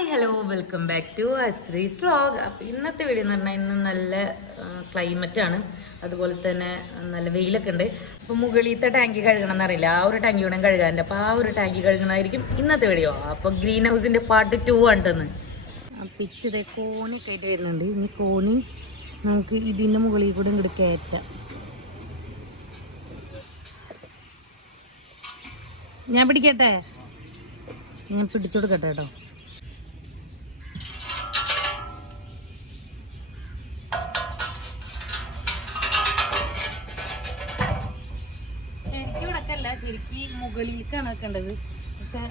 Hi hello welcome back to Ashree's vlog. അപ്പം ഇന്നത്തെ video എന്ന് പറഞ്ഞാൽ ഇന്ന് നല്ല ക്ലൈമറ്റാണ്, അതുപോലെ തന്നെ നല്ല വെയിലൊക്കെ ഉണ്ട്. അപ്പം മുകളിലത്തെ ടാങ്കി കഴുകണം എന്നറിയില്ല, ആ ഒരു ടാങ്കി കൂടെ കഴുകാനുണ്ട്. അപ്പോൾ ആ ഒരു ടാങ്കി കഴുകണമായിരിക്കും ഇന്നത്തെ വീഡിയോ. അപ്പോൾ ഗ്രീൻ ഹൗസിൻ്റെ പാർട്ട് 2 ആണ്ടെന്ന് പിച്ചതേ കോണി കയറ്റി വരുന്നുണ്ട്. ഇനി കോണി നമുക്ക് ഇതിൻ്റെ മുകളിൽ കൂടെ ഇങ്ങോട്ട് കയറ്റാം. ഞാൻ പിടിക്കട്ടെ, ഞാൻ പിടിച്ചു കൊടുക്കട്ടെ കേട്ടോ. ശരിക്കും ഇടക്കല്ല, ശരിക്കും മുകളിലേക്കാണ് വെക്കേണ്ടത്. പക്ഷെ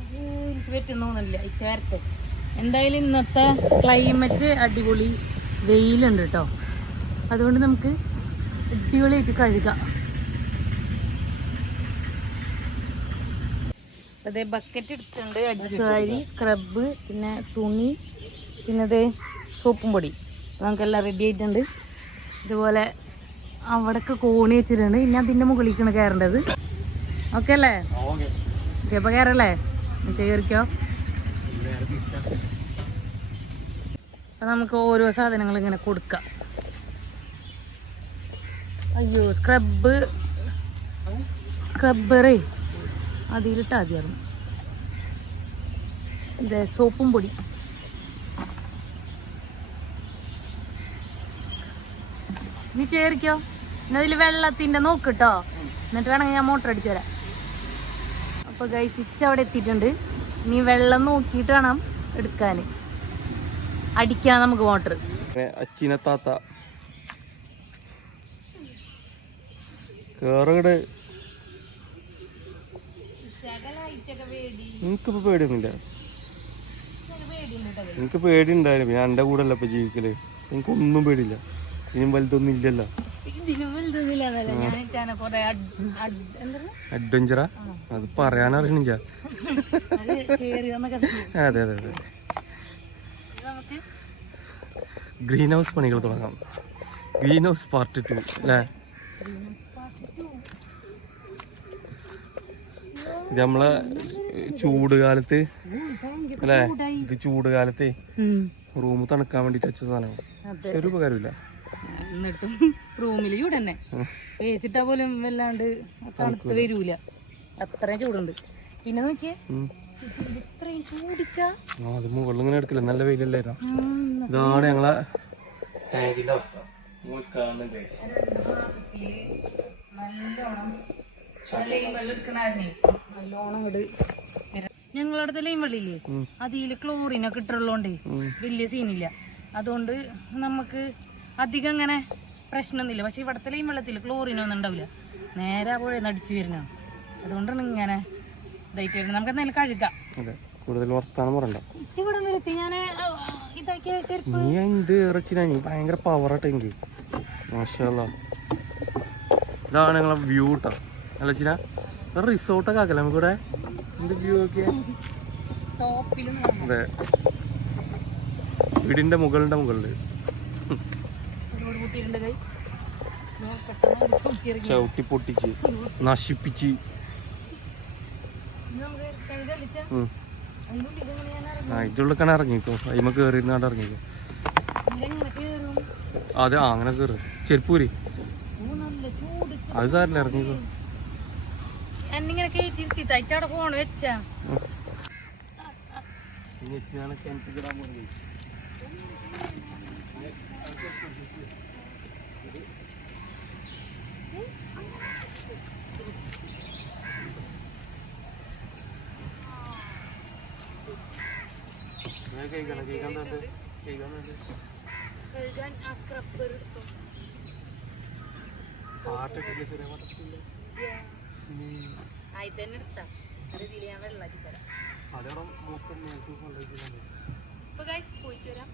അത് എനിക്ക് പറ്റുന്ന തോന്നുന്നില്ല. ഇച്ച വരട്ടെ. എന്തായാലും ഇന്നത്തെ ക്ലൈമറ്റ് അടിപൊളി വെയിലുണ്ട് കേട്ടോ, അതുകൊണ്ട് നമുക്ക് അടിപൊളിയായിട്ട് കഴുകാം. അതേ ബക്കറ്റ് എടുത്തിട്ടുണ്ട്, അടിച്ചുവാരി, സ്ക്രബ്, പിന്നെ തുണി, പിന്നെ അതേ സോപ്പും പൊടി, നമുക്കെല്ലാം റെഡി ആയിട്ടുണ്ട്. ഇതുപോലെ അവിടൊക്കെ കോണി വെച്ചിട്ടുണ്ട്. ഇനി അതിൻ്റെ മുകളിലേക്കാണ് കയറേണ്ടത്. ഓക്കെ അല്ലേ? ഇപ്പം കയറല്ലേ? കയറിക്കോ. അപ്പം നമുക്ക് ഓരോ സാധനങ്ങൾ ഇങ്ങനെ കൊടുക്കാം. അയ്യോ, സ്ക്രബ്ബറേ അതിലിട്ട് ആദ്യമായിരുന്നു. ഇതേ സോപ്പും പൊടി. നീ ചേറിക്കോ. എന്നതിൽ വെള്ളത്തിൻ്റെ നോക്കിട്ടോ, എന്നിട്ട് വേണമെങ്കിൽ ഞാൻ മോട്ടർ അടിച്ചു തരാം. അപ്പോൾ ഗൈസ് ഇച്ച അവിടെ എത്തിയിട്ടുണ്ട്. ഇനി വെള്ളം നോക്കിയിട്ട് വേണം എടുക്കാൻ, അടിക്കാൻ നമുക്ക് മോട്ടർ. അച്ചിനത്താത്ത കേറട്. എനിക്കിപ്പോ പേടിയൊന്നുമില്ല. എനിക്ക് പേടി ഉണ്ടായിരുന്നു. ഞാൻ എൻ്റെ കൂടെ അല്ല ഇപ്പൊ ജീവിക്കല്. എനിക്കൊന്നും പേടിയില്ല. ഇതിനും വലുതൊന്നും ഇല്ലല്ലോ. അഡ്വഞ്ചറാ അത് പറയാനറിയണില്ല. അതെ അതെ അതെ. ഗ്രീൻ ഹൗസ് പണികൾ തുടങ്ങാം. ഗ്രീൻ ഹൗസ് പാർട്ട് 2 അല്ലേ? ഇത് നമ്മളെ ചൂട് കാലത്ത് അല്ലേ? ഇത് ചൂട് കാലത്ത് റൂം തണുക്കാൻ വേണ്ടിട്ട് വെച്ച സാധനമാണ്. ഒരു ഉപകാരമില്ല. എന്നിട്ടും റൂമിൽ ചൂട് തന്നെ. വേസിട്ടാ പോലും വല്ലാണ്ട് തണുത്ത് വരൂല, അത്രയും ചൂടുണ്ട്. പിന്നെ നോക്കിയേ, ഇത്രയും ചൂടിച്ചാ അത് മുകളിൽ ഇങ്ങനെ എടുക്കില്ല. നല്ല വെയിലല്ലായിരുന്നു. ഇതാണ് ഞങ്ങളെ ടാങ്കിന്റെ അവസ്ഥ. ഞങ്ങളടുത്ത ലൈൻ വെള്ളിയില്ലേ, അതില് ക്ലോറിനൊക്കെ ഇട്ടുള്ളോണ്ടേ വലിയ സീനില്ല. അതുകൊണ്ട് നമുക്ക് അധികം അങ്ങനെ പ്രശ്നമൊന്നുമില്ല. പക്ഷെ ഇവിടുത്തെ ലൈൻ വെള്ളത്തിൽ ക്ലോറിനൊന്നും ഉണ്ടാവില്ല, നേരെ പുഴയിൽ അടിച്ചു വരുന്നതാണ്. അതുകൊണ്ടാണ് ഇങ്ങനെ ഇതായിട്ട് വരുന്നത്. നമുക്ക് എന്തായാലും കഴുകാം. കൂടുതൽ വർത്താനം പറയണ്ട. ഇച്ചിവിടെ നിർത്തി ഞാൻ ഇതാക്കിയ ചെരുപ്പ്. നീ എന്ത് ഇറച്ചിനാ? ഭയങ്കര പവറാട്ടെ എനിക്ക്. മാഷാല്ലാ. ഇതാണ് ഞങ്ങളെ വ്യൂ കേട്ടോ. അല്ല ചിന ഒരു റിസോർട്ടൊക്കെ ആക്കല്ലേ നമുക്കിവിടെ. എന്ത് വ്യൂ ഒക്കെ. അതെ, വീടിന്റെ മുകളിന്റെ മുകളില് ചവിട്ടി പൊട്ടിച്ച് നശിപ്പിച്ച്. ഇതിനുള്ളിൽ ഇറങ്ങിക്കോ. അതിമ കയറിയിരുന്നാണ്ട് ഇറങ്ങിക്കോ. അതെ, അങ്ങനെ കയറി ചെരുപ്പൂരി. അത് സാറില്ല, ഇറങ്ങിക്കോ. ഫോൺ വെച്ചാ ആയിത്തന്നെ എടുത്താ അതിൽ ഞാൻ വെള്ളാക്കി തരാം. ഇപ്പൊ ഗൈസ് പോയിട്ട് വരാം.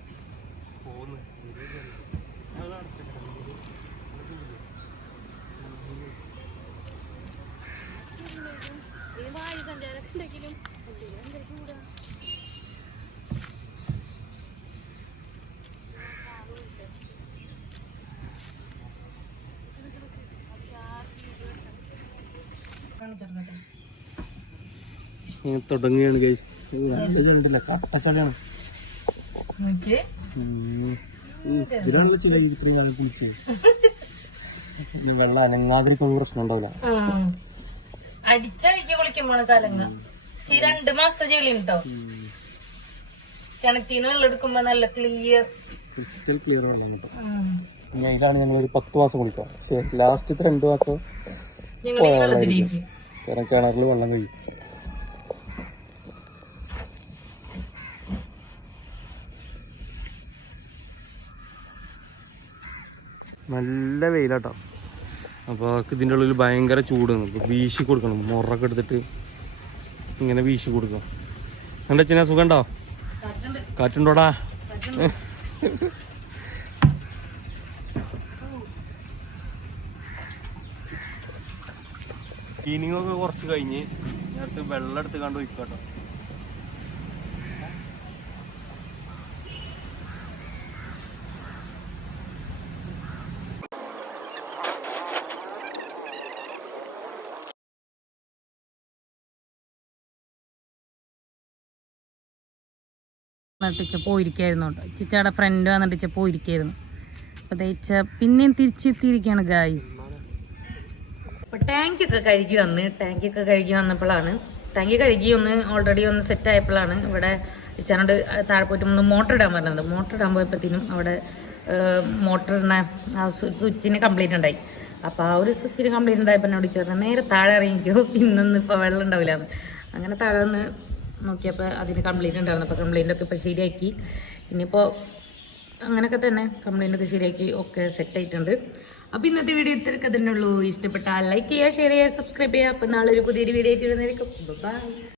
ഈ വായു സഞ്ചാരമൊക്കെ ഉണ്ടെങ്കിലും ഭയങ്കര ചൂടാ. തുടങ്ങുകയാണ് ഗൈസ്. ഇതുണ്ടല്ലോ കട്ടച്ചളിയാണ്. ഇതിലാണല്ലോ ചില ഇത്രയും കാലം കുളിച്ച് വെള്ളം അനങ്ങാതിരിക്കുന്ന പ്രശ്നം ഉണ്ടാവില്ല. അടിച്ചടിക്ക് കുളിക്കുമ്പോഴാണ് കലങ്ങ. 2 മാസത്തെ ചെളി ഉണ്ടോ കിണറ്റിന്ന് വെള്ളം എടുക്കുമ്പോ നല്ല ക്രിസ്റ്റൽ ക്ലിയർ വെള്ളം കിട്ടും. ഇതിലാണ് ഞങ്ങൾ ഒരു 10 മാസം കുളിക്കാം. പക്ഷേ ലാസ്റ്റത്തെ 2 മാസം കിണറിൽ വെള്ളം കഴിയും. നല്ല വെയിലാട്ടോ. അപ്പോൾ ഇതിൻ്റെ ഉള്ളിൽ ഭയങ്കര ചൂട്. വീശി കൊടുക്കണം, മുറൊക്കെ എടുത്തിട്ട് ഇങ്ങനെ വീശി കൊടുക്കണം. എൻ്റെ അച്ഛനാ സുഖം ഉണ്ടോ? കാറ്റുണ്ടോടാ? ക്ലീനിങ്ങൊക്കെ കുറച്ച് കഴിഞ്ഞ് നേരത്തെ വെള്ളം എടുത്ത് കണ്ട് വയ്ക്കാട്ടോ. നട്ടിച്ച പോയിരിക്കായിരുന്നു കേട്ടോ. ചിച്ചയുടെ ഫ്രണ്ട് വന്നിട്ട് പോയിരിക്കായിരുന്നു. അപ്പോൾ തേച്ച പിന്നെയും തിരിച്ചെത്തിയിരിക്കുകയാണ് ഗായ്സ്. അപ്പോൾ ടാങ്കൊക്കെ കഴുകി വന്നപ്പോഴാണ് ടാങ്ക് കഴുകി ഓൾറെഡി ഒന്ന് സെറ്റ് ആയപ്പോഴാണ് ഇവിടെ ഇച്ചാനോട് താഴെ പോയിട്ട് ഒന്ന് മോട്ടർ ഇടാൻ പറഞ്ഞത്. മോട്ടർ ഇടാൻ പോയപ്പോഴത്തേനും അവിടെ മോട്ടറിന് ആ സ്വിച്ചിന് കംപ്ലൈൻറ്റ് ഉണ്ടായി. അപ്പോൾ ആ ഒരു സ്വിച്ചിന് കംപ്ലൈൻറ്റ് ഉണ്ടായപ്പോൾ എന്നോട് ചോദിച്ചു നേരെ താഴെ ഇറങ്ങിക്കോ, ഇന്നൊന്നും ഇപ്പോൾ വെള്ളം ഉണ്ടാവില്ലാന്ന്. അങ്ങനെ താഴെ ഒന്ന് നോക്കിയപ്പോൾ അതിന് കംപ്ലൈൻറ്റ് ഉണ്ടായിരുന്നു. അപ്പോൾ കംപ്ലൈൻറ്റൊക്കെ ഇപ്പോൾ ശരിയാക്കി. ഇനിയിപ്പോൾ അങ്ങനെയൊക്കെ തന്നെ കംപ്ലൈൻറ്റൊക്കെ ശരിയാക്കി ഒക്കെ സെറ്റ് ആയിട്ടുണ്ട്. അപ്പോൾ ഇന്നത്തെ വീഡിയോ ഇത്രയൊക്കെ തന്നെ ഉള്ളൂ. ഇഷ്ടപ്പെട്ടാൽ ലൈക്ക് ചെയ്യുക, ഷെയർ ചെയ്യുക, സബ്സ്ക്രൈബ് ചെയ്യുക. അപ്പോൾ നാളെ ഒരു പുതിയൊരു വീഡിയോ ആയിട്ട് വരുന്നതായിരിക്കും. ബൈ.